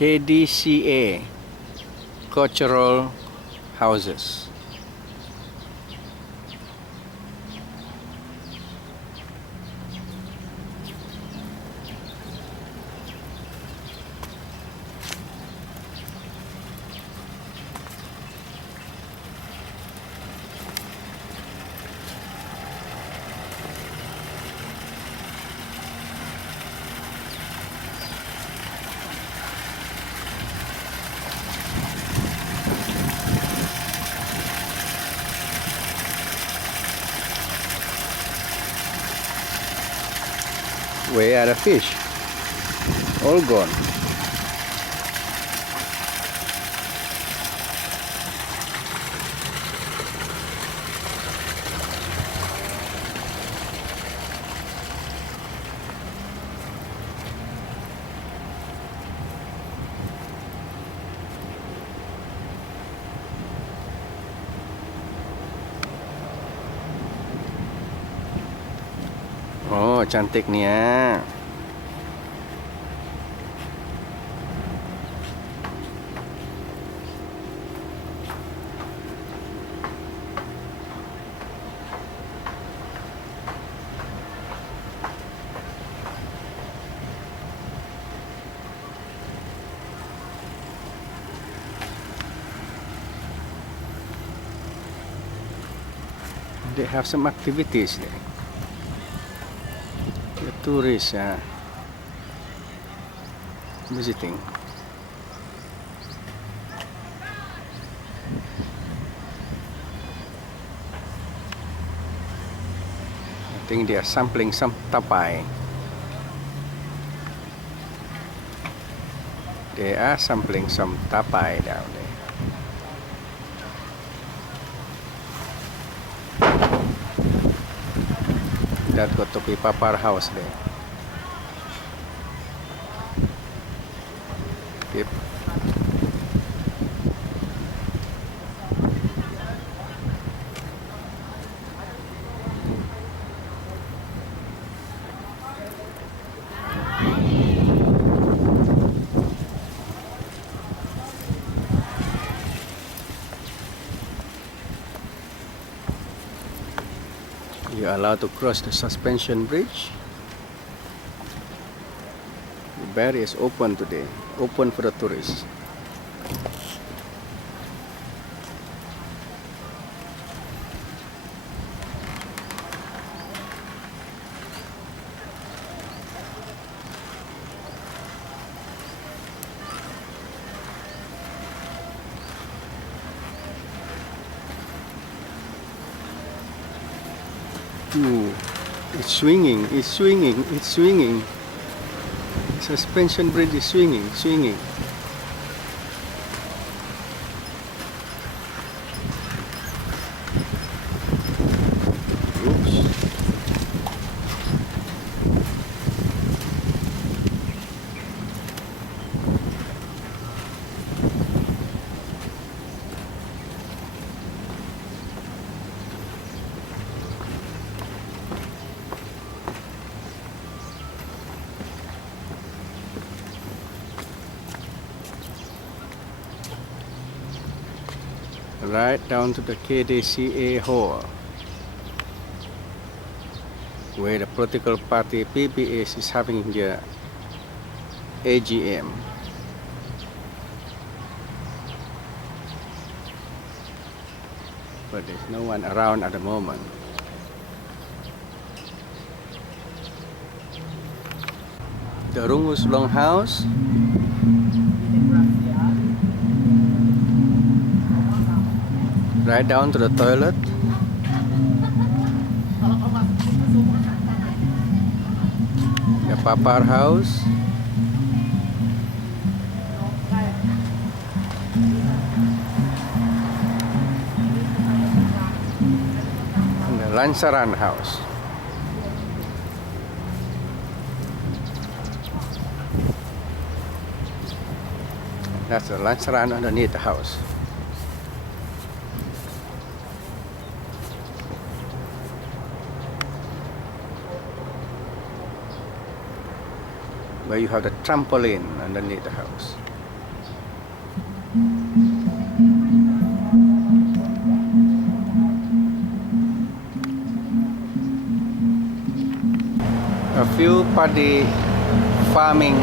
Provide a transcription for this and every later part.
KDCA cultural houses. Where are the fish? All gone. Oh, cantiknya. They have some activities there. The tourists are visiting. I think they are sampling some tapai. They are sampling some tapai down there. That got to be Papar house there. Yep. You are allowed to cross the suspension bridge. The barrier is open today, open for the tourists. Ooh, it's swinging, it's swinging, it's swinging. Suspension bridge is swinging, swinging. Oops. Right down to the KDCA hall, where the political party PPS is having their AGM. But there's no one around at the moment. The Rungus Longhouse. Right down to the toilet. The Papar house. And the Lansaran house. That's the Lansaran underneath the house. Where you have the trampoline underneath the house. A few paddy farming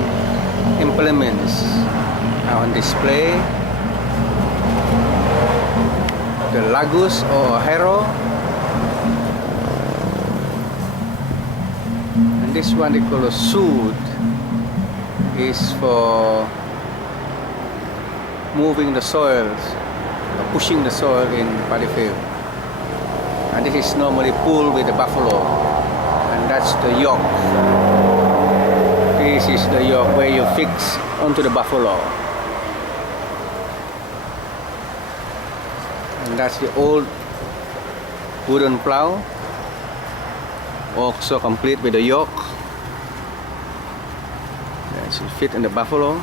implements are on display. The Lagus or Harrow, and this one they call a Sood, is for moving the soils, pushing the soil in paddy field. And this is normally pulled with the buffalo, and that's the yoke. This is the yoke where you fix onto the buffalo. And that's the old wooden plow, also complete with the yoke. That should fit in the buffalo.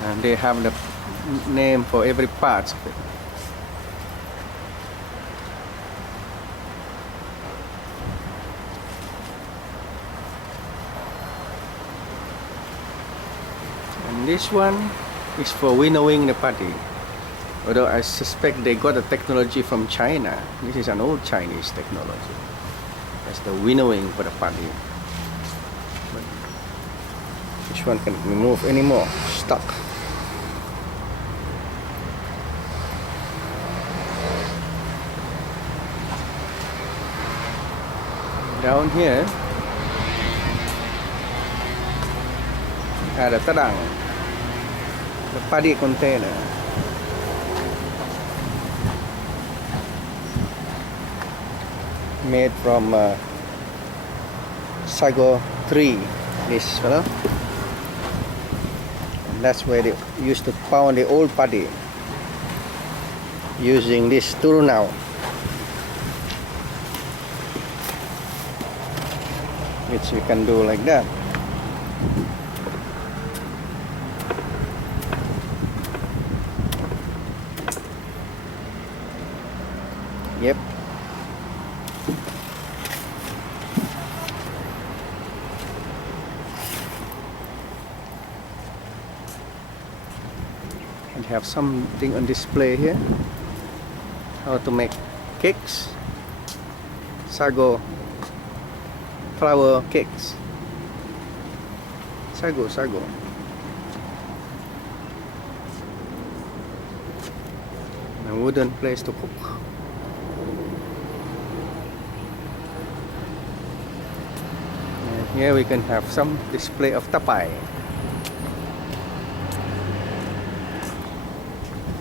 And they have the name for every part of it. And this one is for winnowing the paddy. Although I suspect they got the technology from China. This is an old Chinese technology. That's the winnowing for the paddy. But this one can't move anymore. Stuck. Down here ada tadang, the paddy container. Made from sago tree, this fellow. And that's where they used to pound the old paddy using this turunau, which you can do like that. Yep. And have something on display here. How to make cakes, sago flour cakes. Sago. A wooden place to cook. And here we can have some display of tapai.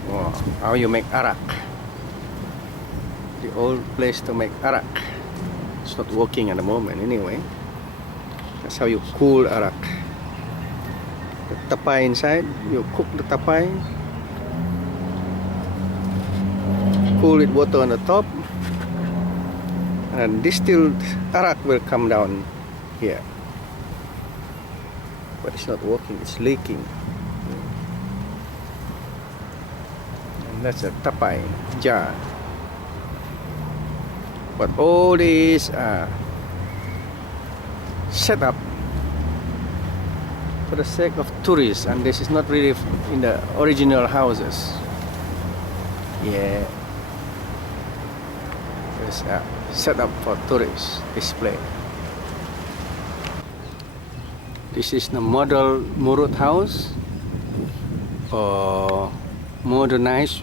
Wow, how you make arak. The old place to make arak. It's not working at the moment anyway. That's how you cool arak. The tapai inside, you cook the tapai, cool with water on the top, and distilled arak will come down here. But it's not working, it's leaking. And that's a tapai jar. But all these are set up for the sake of tourists, and this is not really in the original houses. Yeah, it's set up for tourist display. This is the model Murut house, or modernized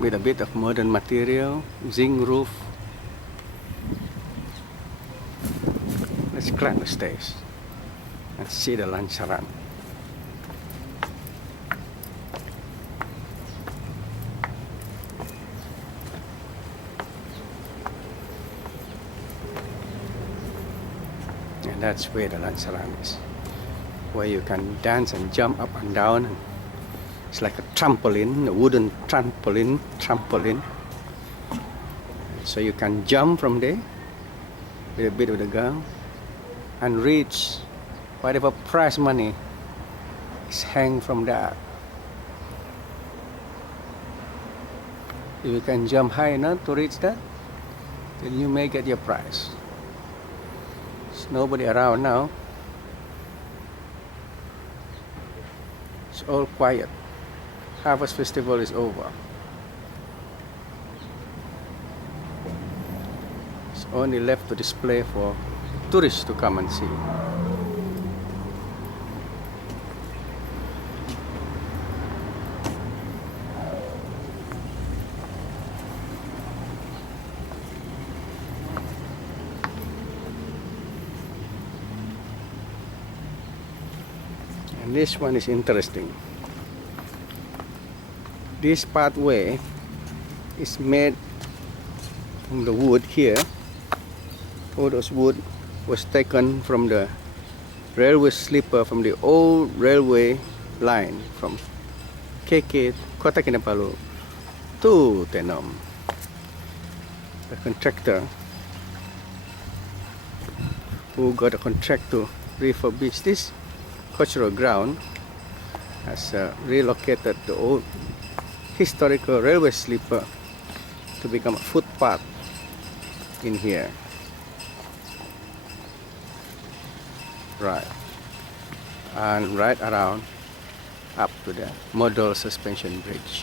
with a bit of modern material, zinc roof. Let's climb the stairs and see the lansaran. And that's where the lansaran is, where you can dance and jump up and down. It's like a trampoline, a wooden trampoline. So you can jump from there with a bit of the ground and reach whatever prize money is hang from that. If you can jump high enough to reach that, then you may get your prize. There's nobody around now. It's all quiet. Harvest Festival is over. It's only left to display for tourists to come and see. And this one is interesting. This pathway is made from the wood here. All those wood was taken from the railway sleeper from the old railway line from KK Kota Kinabalu to Tenom. The contractor who got a contract to refurbish this cultural ground has relocated the old historical railway sleeper to become a footpath in here. Right, and right around up to the model suspension bridge.